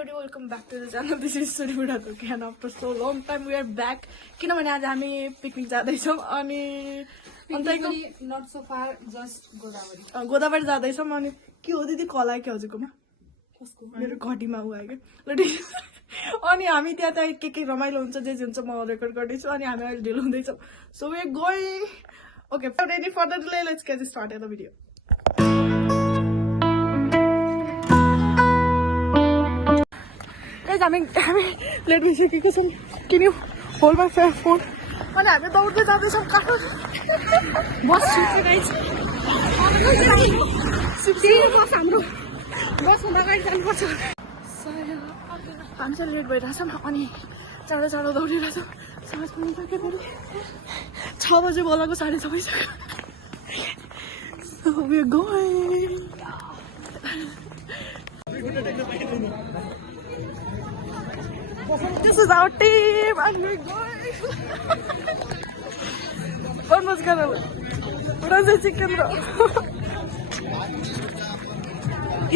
everybody, welcome back to the channel. This is Suri Budako and after so long time we are back. किनभने आज हामी picnic जाँदैछौँ अनि not so far, just Godavari. Godavari जाँदैछौँ अनि के हो दिदी कल आयो के हजुरकोमा कसको मेरो घटीमा उ आयो के ल ठीक अनि हामी त्यहाँ चाहिँ के रमाइलो हुन्छ जे हुन्छ म रेकर्ड गर्दैछु अनि हामी अहिले ढिलो हुँदैछौँ so we are going okay without any further delay let's get started the video. हामी लेट भइसकेको छौँ किन होल्ड माई फोन अनि हामी दौड्दै जाँदैछौँ काठमाडौँ बस बस हाम्रो बसमा अगाडि जानुपर्छ हामी चाहिँ लेट भइरहेछौँ अनि चाँडो चाँडो दौडिरहेछौँ साँझ पनि सक्यो फेरि 6 बजे बोलाको 6:30 भइसक्यो So we're going. This is our team and we're going. Almost gonna run the chicken.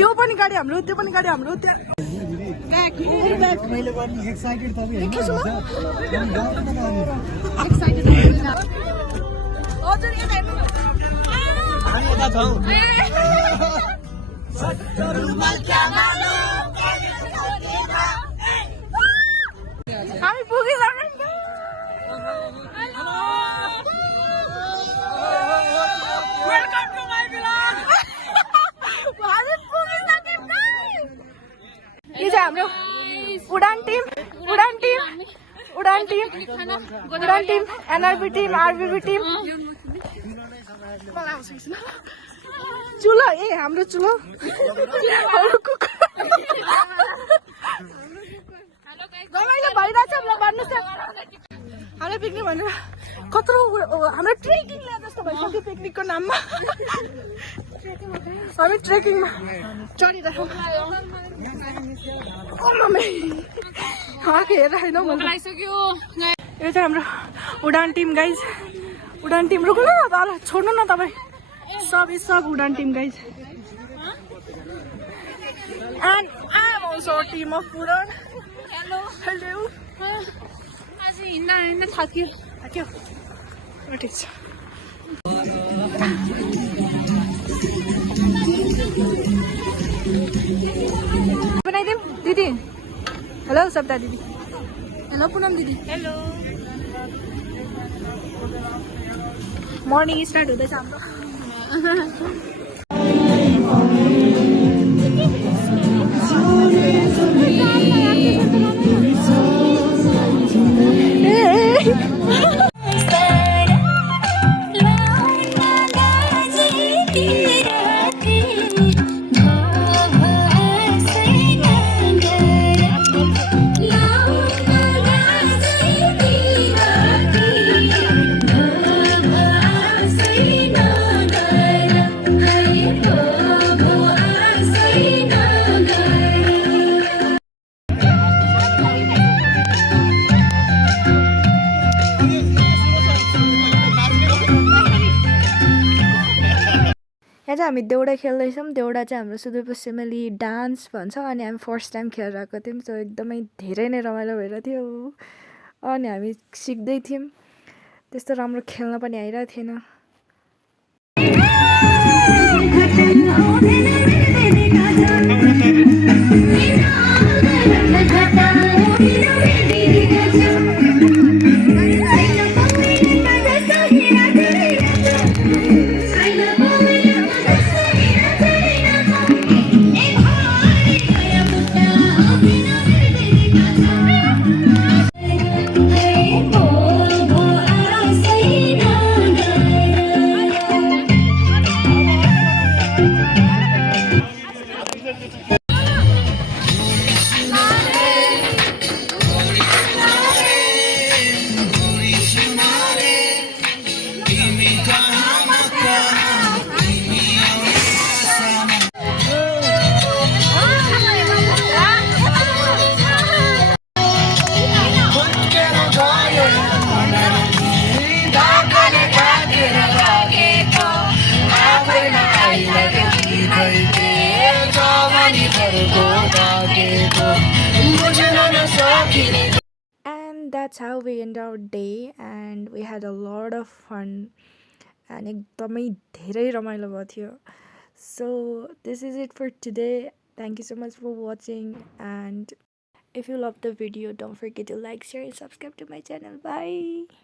यो पनि गाडी हाम्रो त्यो पनि गाडी हाम्रो त्यो ब्याक मैले पनि एक्साइटेड त नि एक्साइटेड हजुर यहाँ हेर्नु हामी यता छौ हामी पुगिसक्यौँ वेलकम टु माई ब्लग हामी पुगिसक्यौँ यो चाहिँ हाम्रो Udaan team NRB team RBB team चुलो ए हाम्रो चुलो रमाइलो भइरहेछ ल भन्नुहोस् न हाम्रो पिकनिक भनेर कत्रो हाम्रो ट्रेकिङ ल्या जस्तो भइसक्यो पिकनिकको नाममा हामी ट्रेकिङमा चढिरहेछौँ हेरेर होइन यो चाहिँ हाम्रो Udaan team guys Udaan team रुक्नु न त ल छोड्नु न तपाईँ सब Udaan team guys and I am also a team of Udaan hello आज हिँड्दा थाक्यो ठिक छ बनाइदिउँ दिदी हेलो सब्दा दिदी हेलो पुनम दिदी हेलो मर्निङ स्टार्ट हुँदैछ हाम्रो यहाँ चाहिँ हामी देउडा खेल्दैछौँ देउडा चाहिँ हाम्रो सुदूरपश्चिमेली डान्स भन्छ अनि हामी फर्स्ट टाइम खेलेर आएको थियौँ सो एकदमै धेरै नै रमाइलो भइरहेको थियो अनि हामी सिक्दै थियौँ त्यस्तो राम्रो खेल्न पनि आइरहेको थिएन that's how we end our day and we had a lot of fun and एकदमै धेरै रमाइलो भयो थियो. So this is it for today. Thank you so much for watching, and if you love the video, don't forget to like, share and subscribe to my channel. Bye.